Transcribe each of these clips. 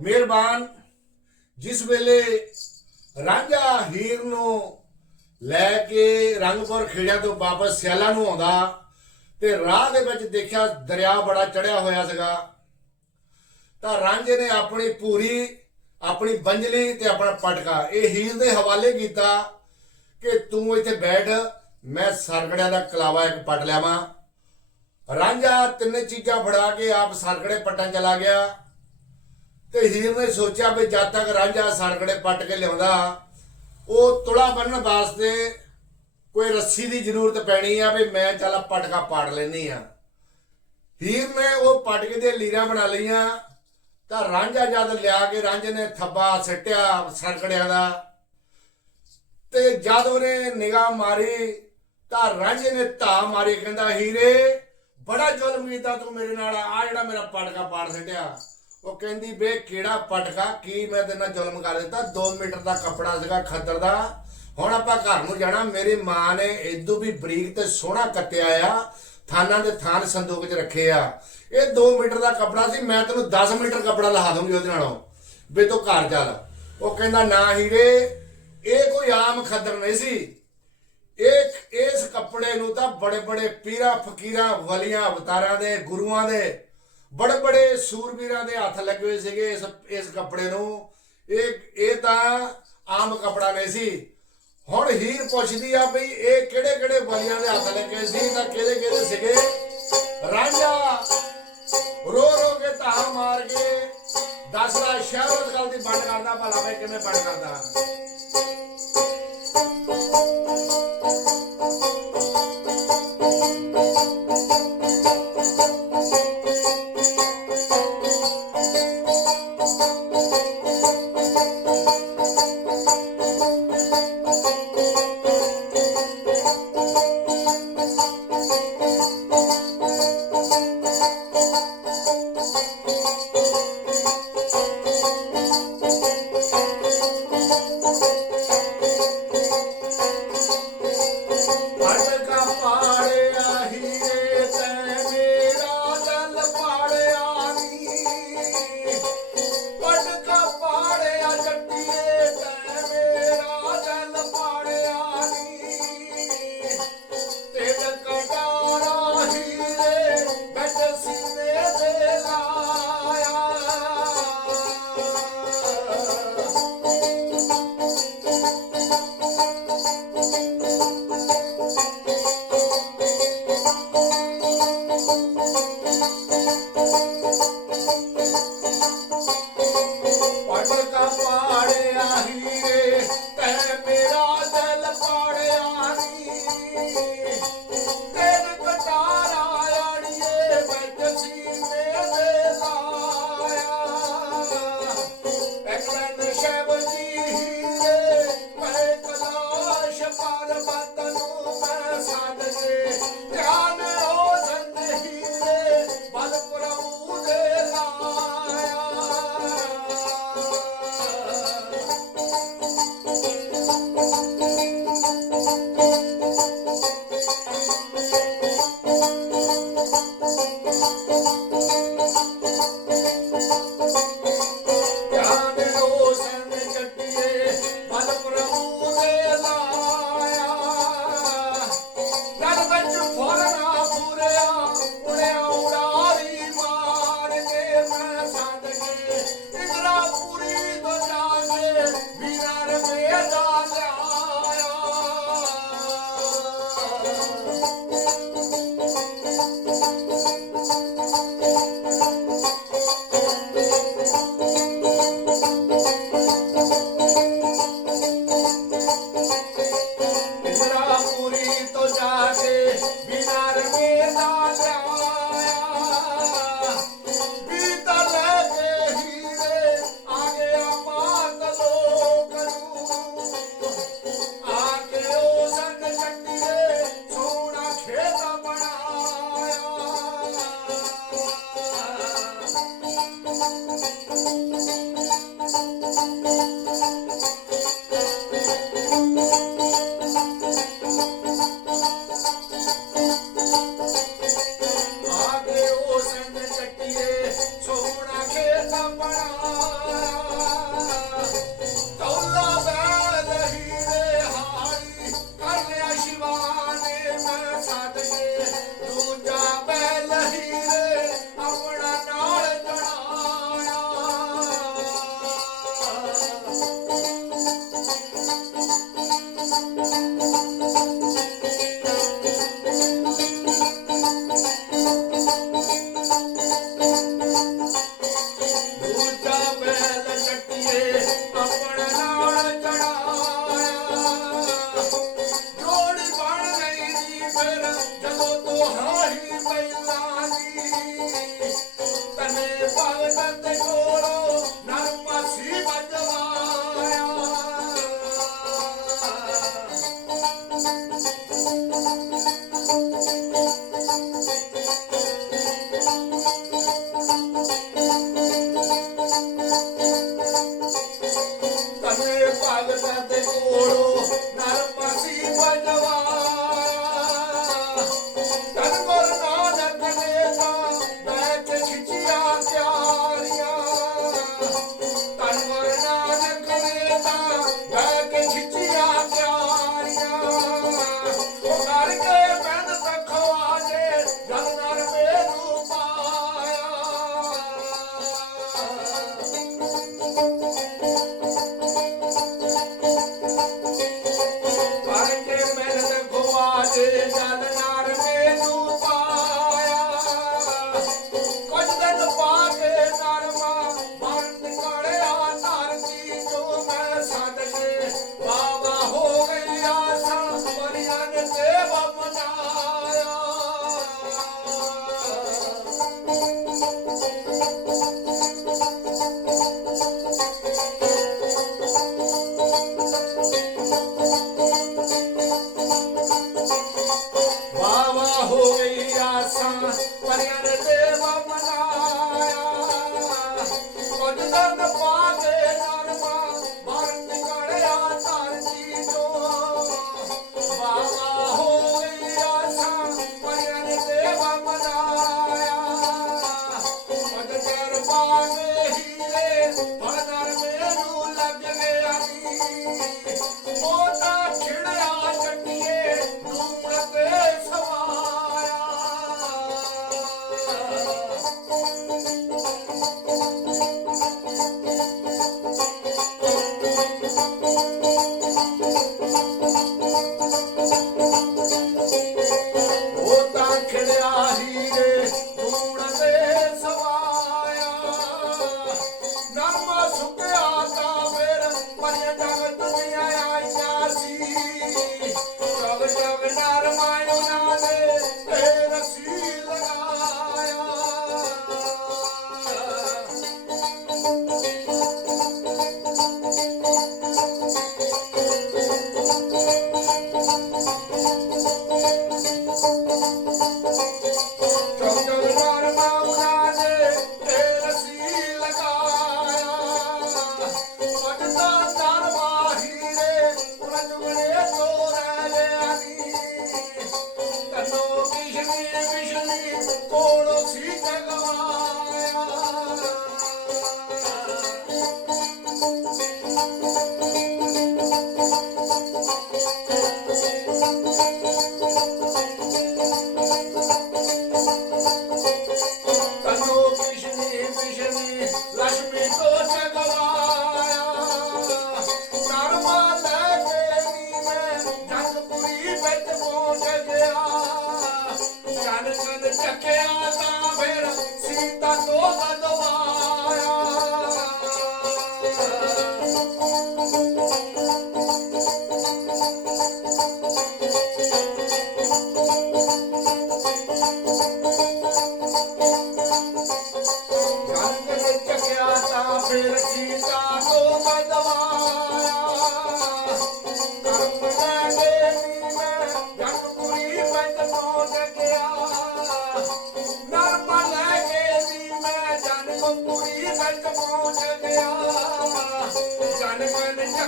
ਮਿਹਰਬਾਨ, ਜਿਸ ਵੇਲੇ ਰਾਂਝਾ ਹੀਰ ਨੂੰ ਲੈ ਕੇ ਰੰਗਪੁਰ ਖੇੜਿਆਂ ਤੋਂ ਵਾਪਸ ਸਿਆਲਾ ਨੂੰ ਆਉਂਦਾ ਤੇ ਰਾਹ ਦੇ ਵਿੱਚ ਦੇਖਿਆ ਦਰਿਆ ਬੜਾ ਚੜਿਆ ਹੋਇਆ ਸੀਗਾ, ਤਾਂ ਰਾਂਝੇ ਨੇ ਆਪਣੀ ਪੂਰੀ, ਆਪਣੀ ਬੰਜਲੀ ਤੇ ਆਪਣਾ ਪਟਕਾ, ਇਹ ਹੀਰ ਦੇ ਹਵਾਲੇ ਕੀਤਾ ਕਿ ਤੂੰ ਇੱਥੇ ਬੈਠ, ਮੈਂ ਸਰਗੜਿਆਂ ਦਾ ਕਲਾਵਾ ਇੱਕ ਪਟ ਲਿਆਵਾਂ। ਰਾਂਝਾ ਤਿੰਨ ਚੀਜ਼ਾਂ ਫੜਾ ਕੇ ਆਪ ਸਰਗੜੇ ਪੱਟਣ ਚਲਾ ਗਿਆ। ਤੇ ਹੀਰ ਨੇ ਸੋਚਿਆ ਵੀ ਜਦ ਤੱਕ ਰਾਂਝਾ ਸਰਗੜੇ ਪੱਟ ਕੇ ਲਿਆਉਂਦਾ, ਉਹ ਤੁਲਾ ਬੰਨਣ ਵਾਸਤੇ ਕੋਈ ਰੱਸੀ ਦੀ ਜ਼ਰੂਰਤ ਪੈਣੀ ਆ ਵੀ ਮੈਂ ਚੱਲ ਪਟਕਾ ਪਾੜ ਲੈਣੀ ਆ ਹੀਰ ਨੇ ਉਹ ਪਟਕੇ ਦੀਆਂ ਲੀਰਾਂ ਬਣਾ ਲਈਆਂ, ਤਾਂ ਰਾਂਝਾ ਜਦ ਲਿਆ ਕੇ ਰਾਂਝੇ ਨੇ ਥੱਬਾ ਸਿੱਟਿਆ ਸਰਗੜਿਆਂ ਦਾ, ਤੇ ਜਦ ਉਹਨੇ ਨਿਗਾਹ ਮਾਰੀ, ਤਾਂ ਰਾਂਝੇ ਨੇ ਧਾ ਮਾਰੀ, ਕਹਿੰਦਾ, ਹੀਰੇ, ਬੜਾ ਜ਼ੁਲਮ ਕੀਤਾ ਤੂੰ ਮੇਰੇ ਨਾਲ ਆ ਜਿਹੜਾ ਮੇਰਾ ਪਟਕਾ ਪਾੜ ਛੱਡਿਆ ਉਹ ਕਹਿੰਦੀ ਬੇ ਕਿਹੜਾ ਪਟਕਾ? ਕੀ ਮੈਂ ਤੇਰੇ ਨਾਲ ਜ਼ੁਲਮ ਕਰ ਦਿੱਤਾ? 2 ਮੀਟਰ ਦਾ ਕੱਪੜਾ ਸੀਗਾ ਖੱਦਰ ਦਾ। ਹੁਣ ਆਪਾਂ ਘਰ ਨੂੰ ਜਾਣਾ। ਮੇਰੀ ਮਾਂ ਨੇ ਇਦੋਂ ਵੀ ਬਰੀਕ ਤੇ ਸੋਹਣਾ ਕੱਟਿਆ ਆ। ਥਾਨਾਂ ਦੇ ਥਾਨ ਸੰਦੂਕ 'ਚ ਰੱਖੇ ਆ। ਇਹ 2 ਮੀਟਰ ਦਾ ਕੱਪੜਾ ਸੀ। ਮੈਂ ਤੈਨੂੰ 10 ਮੀਟਰ ਕੱਪੜਾ ਲਹਾ ਦੂੰਗੀ ਉਹਦੇ ਨਾਲੋਂ। ਵੀ ਤੂੰ ਘਰ ਚੱਲ। ਉਹ ਕਹਿੰਦਾ, ਨਾ ਹੀਰੇ, ਇਹ ਕੋਈ ਆਮ ਖੱਦਰ ਨਹੀਂ ਸੀ। ਇਹ, ਇਸ ਕੱਪੜੇ ਨੂੰ ਤਾਂ ਬੜੇ ਬੜੇ ਪੀਰਾਂ ਫਕੀਰਾਂ ਵਲੀਆਂ ਅਵਤਾਰਾਂ ਦੇ, ਗੁਰੂਆਂ ਦੇ ਬੜੇ ਬੜੇ ਸੂਰਬੀਰਾਂ ਦੇ ਹੱਥ ਲੱਗੇ ਹੋਏ ਸੀਗੇ ਇਸ ਇਸ ਕੱਪੜੇ ਨੂੰ। ਇਹ ਇਹ ਤਾਂ ਆਮ ਕੱਪੜਾ ਨਹੀਂ ਸੀ। ਹੁਣ ਹੀਰ ਪੁੱਛਦੀ ਆ ਬਈ ਇਹ ਕਿਹੜੇ ਕਿਹੜੇ ਬਲੀਆਂ ਦੇ ਹੱਥ ਲੱਗੇ ਸੀ, ਤਾਂ ਕਿਹੜੇ ਕਿਹੜੇ ਸੀਗੇ? ਰਾਂਝਾ ਰੋ ਰੋ ਕੇ ਧਾਰ ਮਾਰ ਕੇ ਦੱਸਦਾ, ਸ਼ਹਿਰ ਉਸ ਗੱਲ ਦੀ ਬੰਦ ਕਰਦਾ, ਭਲਾ ਮੈਂ ਕਿਵੇਂ ਬੰਦ ਕਰਦਾ?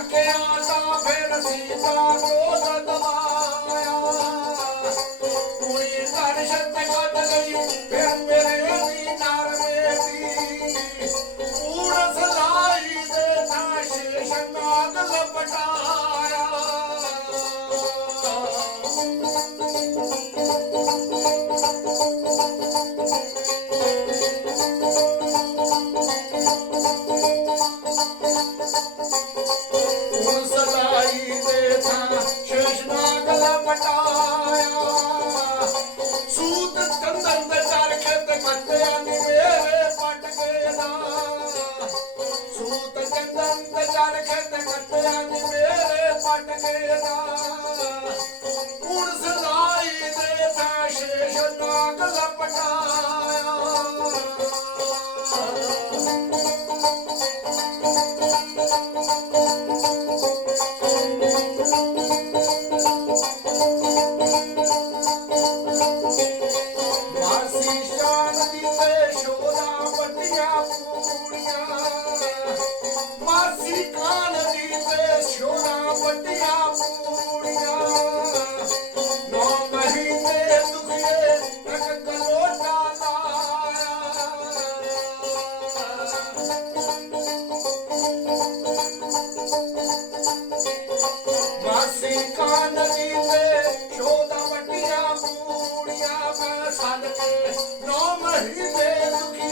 ਲੱਗਿਆ ਤਾਂ ਫਿਰ ਸੀਤਾ ਕੋ ਸਦਵਾਇਆ ਕੁੜੀ ਕਰ ਛੱਤ ਕੋ ਸ਼ੇਸ਼ ਨਾਗ ਲਪਟਾਇਆ ਮਾਸੀ ਸ਼ਾਨ ਦੀ ਤੇ ਸ਼ੋਰਾ ਵੱਡੀਆਂ ਪੂੜੀਆਂ ਮਾਸੀ ਕਾਨ ਦੀ ਤੇ ਸ਼ੋਰਾ ਵੱਡੀਆਂ ਪੂੜੀਆਂ ਪੂੜੀਆਂ ਮੈਂ ਸੱਦ